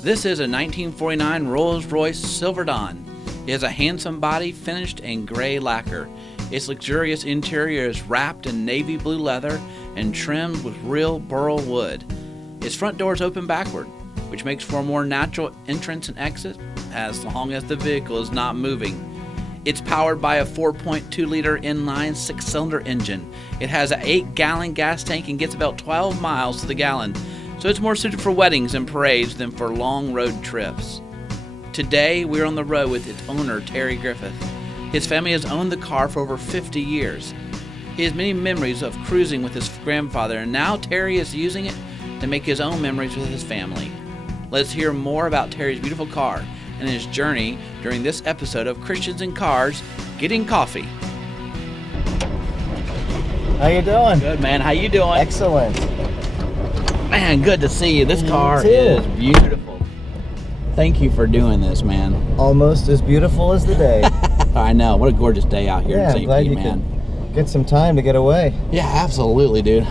This is a 1949 Rolls Royce Silver Dawn. It has a handsome body finished in gray lacquer. Its luxurious interior is wrapped in navy blue leather and trimmed with real burl wood. Its front doors open backward, which makes for a more natural entrance and exit as long as the vehicle is not moving. It's powered by a 4.2-liter inline 6-cylinder engine. It has an 8-gallon gas tank and gets about 12 miles to the gallon, so it's more suited for weddings and parades than for long road trips. Today, we're on the road with its owner, Terry Griffith. His family has owned the car for over 50 years. He has many memories of cruising with his grandfather, and now Terry is using it to make his own memories with his family. Let's hear more about Terry's beautiful car and his journey during this episode of Christians in Cars Getting Coffee. How you doing? Good, man. How you doing? Excellent. Man, good to see you. This car too. is beautiful. Thank you for doing this, man. Almost as beautiful as the day. I know. What a gorgeous day out here in I'm St. glad Pete, you man. could get some time to get away. Yeah, absolutely, dude.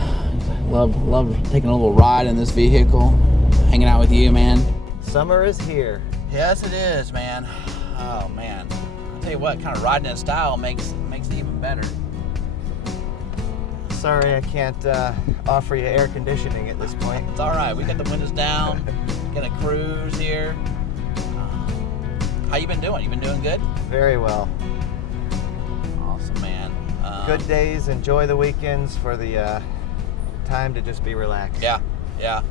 Love taking a little ride in this vehicle, hanging out with you, man. Summer is here. Yes, it is, man. Oh, man. I'll tell you what, kind of riding in style makes it even better. Sorry I can't offer you air conditioning at this point. It's all right. We got the windows down. Gonna cruise here. How you been doing? You been doing good? Very well. Awesome, man. Good days. Enjoy the weekends for the time to just be relaxed. Yeah.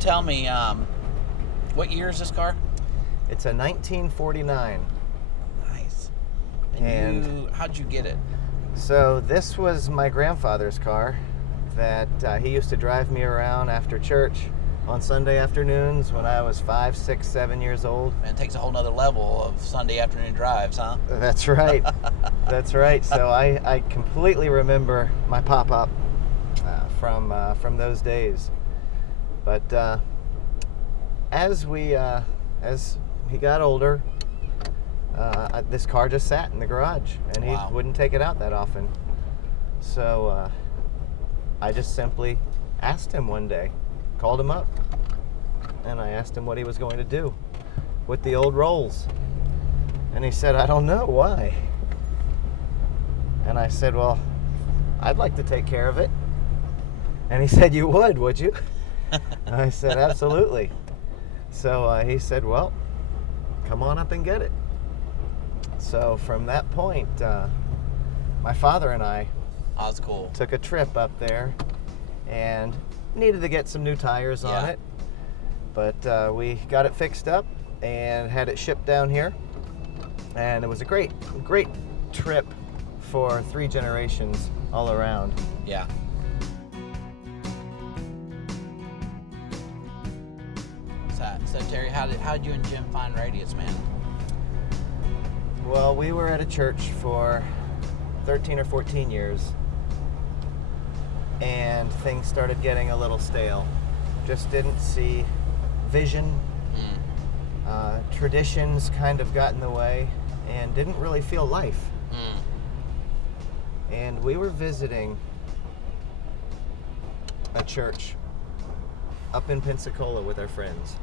Tell me, what year is this car? It's a 1949. Nice. And how'd you get it? So this was my grandfather's car that he used to drive me around after church on Sunday afternoons when I was 5, 6, 7 years old. Man, it takes a whole nother level of Sunday afternoon drives, huh? That's right. That's right. So I completely remember my pop-up from those days. But as he got older, this car just sat in the garage, and he wouldn't take it out that often. So I just simply asked him one day, called him up, and I asked him what he was going to do with the old Rolls. And he said, I don't know, why? And I said, well, I'd like to take care of it. And he said, you would you? And I said, absolutely. So he said, well, come on up and get it. So from that point, my father and I that's cool. Took a trip up there and needed to get some new tires on it. But we got it fixed up and had it shipped down here. And it was a great trip for 3 generations all around. Yeah. So Terry, how did you and Jim find Radius, man? Well, we were at a church for 13 or 14 years, and things started getting a little stale. Just didn't see vision. Traditions kind of got in the way and didn't really feel life. And we were visiting a church up in Pensacola with our friends.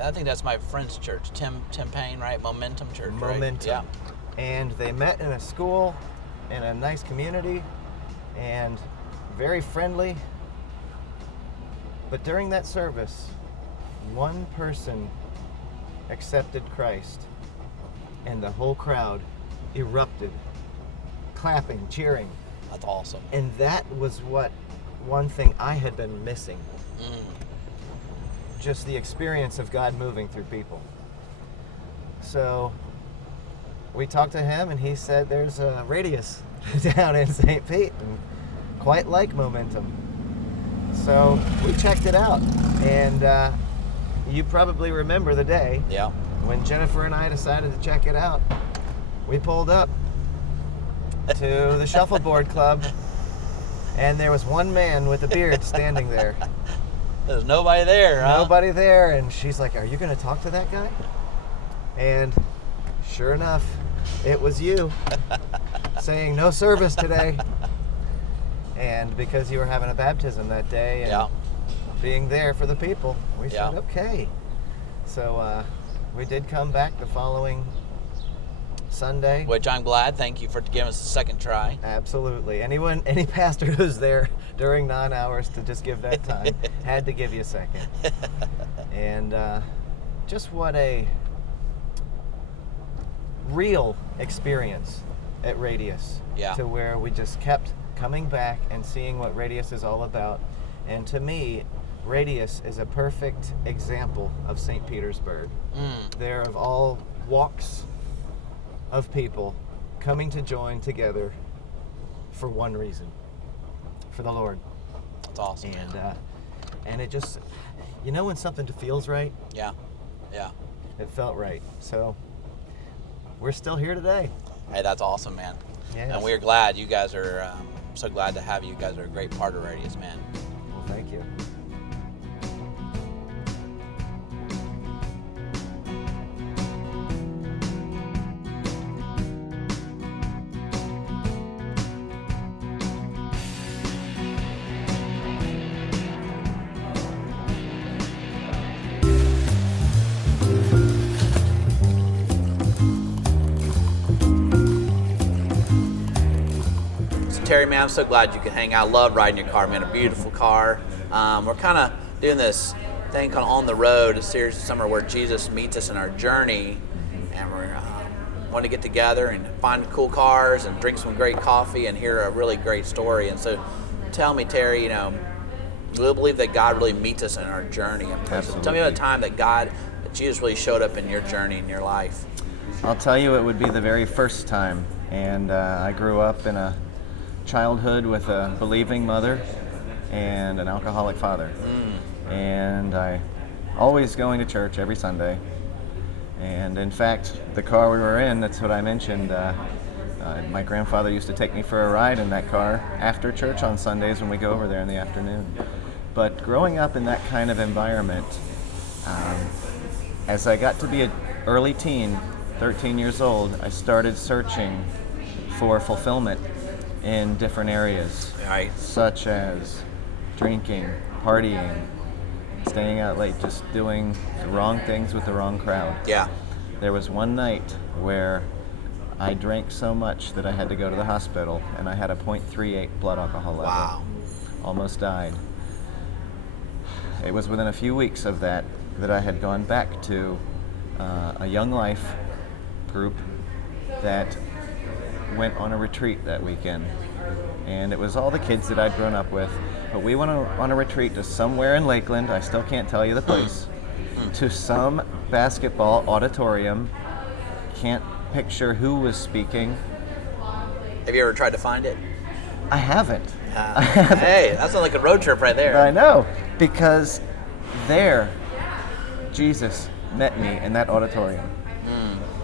I think that's my friend's church, Tim Payne, right? Momentum Church, Momentum. Right? Yeah. And they met in a school, in a nice community, and very friendly. But during that service, one person accepted Christ, and the whole crowd erupted, clapping, cheering. That's awesome. And that was one thing I had been missing. Just the experience of God moving through people. So we talked to him, and he said there's a Radius down in St. Pete, and quite like Momentum. So we checked it out, and you probably remember the day when Jennifer and I decided to check it out. We pulled up to the Shuffleboard Club, and there was one man with a beard standing there. There's nobody there, huh? Nobody there, and she's like, are you going to talk to that guy? And sure enough, it was you, saying no service today. And because you were having a baptism that day and being there for the people, we said, okay. So we did come back the following Sunday. Which I'm glad. Thank you for giving us a second try. Absolutely. Any pastor who's there during 9 hours to just give that time had to give you a second. And just what a real experience at Radius. Yeah. To where we just kept coming back and seeing what Radius is all about. And to me, Radius is a perfect example of St. Petersburg. They're of all walks of people coming to join together for one reason, for the Lord. That's awesome. And it just, you know when something feels right? Yeah. It felt right. So we're still here today. Hey, that's awesome, man. Yes. And we're glad you guys are, so glad to have you. You guys are a great part of Radius, man. Well, thank you. Terry, man, I'm so glad you can hang out. Love riding your car, man. A beautiful car. We're kind of doing this thing called On the Road, a series of summer where Jesus meets us in our journey, and we're want to get together and find cool cars and drink some great coffee and hear a really great story. And so, tell me, Terry, you really believe that God really meets us in our journey. Absolutely. Tell me about a time that Jesus really showed up in your journey in your life. I'll tell you, it would be the very first time. And I grew up in a childhood with a believing mother and an alcoholic father. And I always going to church every Sunday. And in fact, the car we were in, that's what I mentioned, my grandfather used to take me for a ride in that car after church on Sundays when we go over there in the afternoon. But growing up in that kind of environment, as I got to be an early teen, 13 years old, I started searching for fulfillment in different areas, Right. such as drinking, partying, staying out late, just doing the wrong things with the wrong crowd. Yeah. There was one night where I drank so much that I had to go to the hospital, and I had a 0.38 blood alcohol level. Wow. Almost died. It was within a few weeks of that I had gone back to a Young Life group that went on a retreat that weekend. And it was all the kids that I'd grown up with. But we went on a retreat to somewhere in Lakeland, I still can't tell you the place, to some basketball auditorium. Can't picture who was speaking. Have you ever tried to find it? I haven't. Hey, that sounds like a road trip right there. I know, because there, Jesus met me in that auditorium.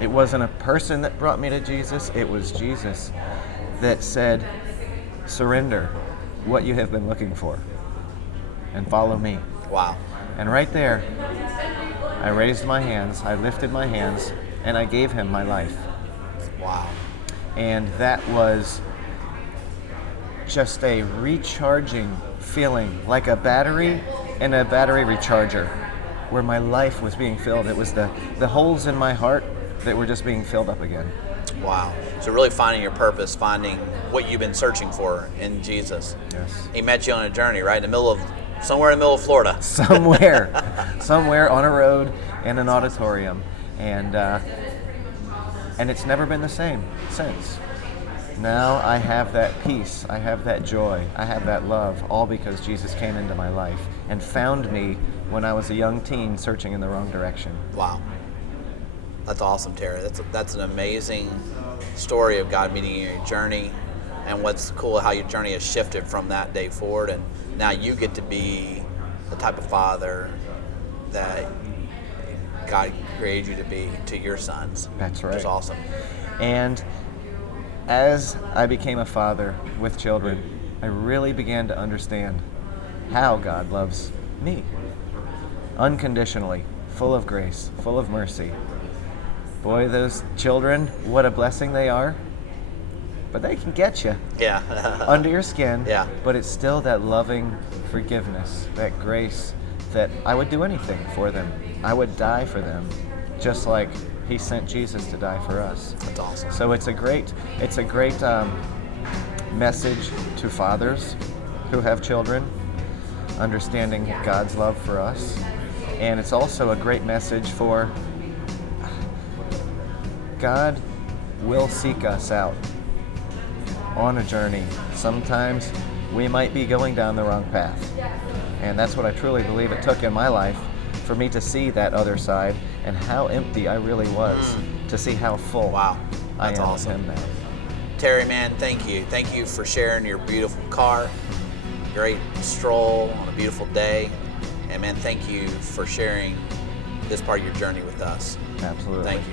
It wasn't a person that brought me to Jesus, it was Jesus that said, surrender what you have been looking for and follow me. Wow. And right there, I raised my hands, I lifted my hands, and I gave him my life. Wow. And that was just a recharging feeling, like a battery and a battery recharger, where my life was being filled. It was the holes in my heart that were just being filled up again. Wow. So really finding your purpose, finding what you've been searching for in Jesus. Yes. He met you on a journey, right? Somewhere in the middle of Florida. Somewhere on a road in an auditorium. And it's never been the same since. Now I have that peace, I have that joy, I have that love, all because Jesus came into my life and found me when I was a young teen searching in the wrong direction. Wow. That's awesome, Terry. That's an amazing story of God meeting you in your journey, and what's cool how your journey has shifted from that day forward, and now you get to be the type of father that God created you to be to your sons. That's right. Which is awesome. And as I became a father with children, I really began to understand how God loves me. Unconditionally, full of grace, full of mercy. Boy, those children, what a blessing they are. But they can get you Yeah. under your skin. Yeah. But it's still that loving forgiveness, that grace, that I would do anything for them. I would die for them, just like He sent Jesus to die for us. That's awesome. So it's a great message to fathers who have children, understanding God's love for us. And it's also a great message for God will seek us out on a journey. Sometimes we might be going down the wrong path. And that's what I truly believe it took in my life for me to see that other side and how empty I really was, to see how full Wow, I that's am awesome. of Him now. Terry, man, thank you. Thank you for sharing your beautiful car, great stroll on a beautiful day. And man, thank you for sharing this part of your journey with us. Absolutely. Thank you.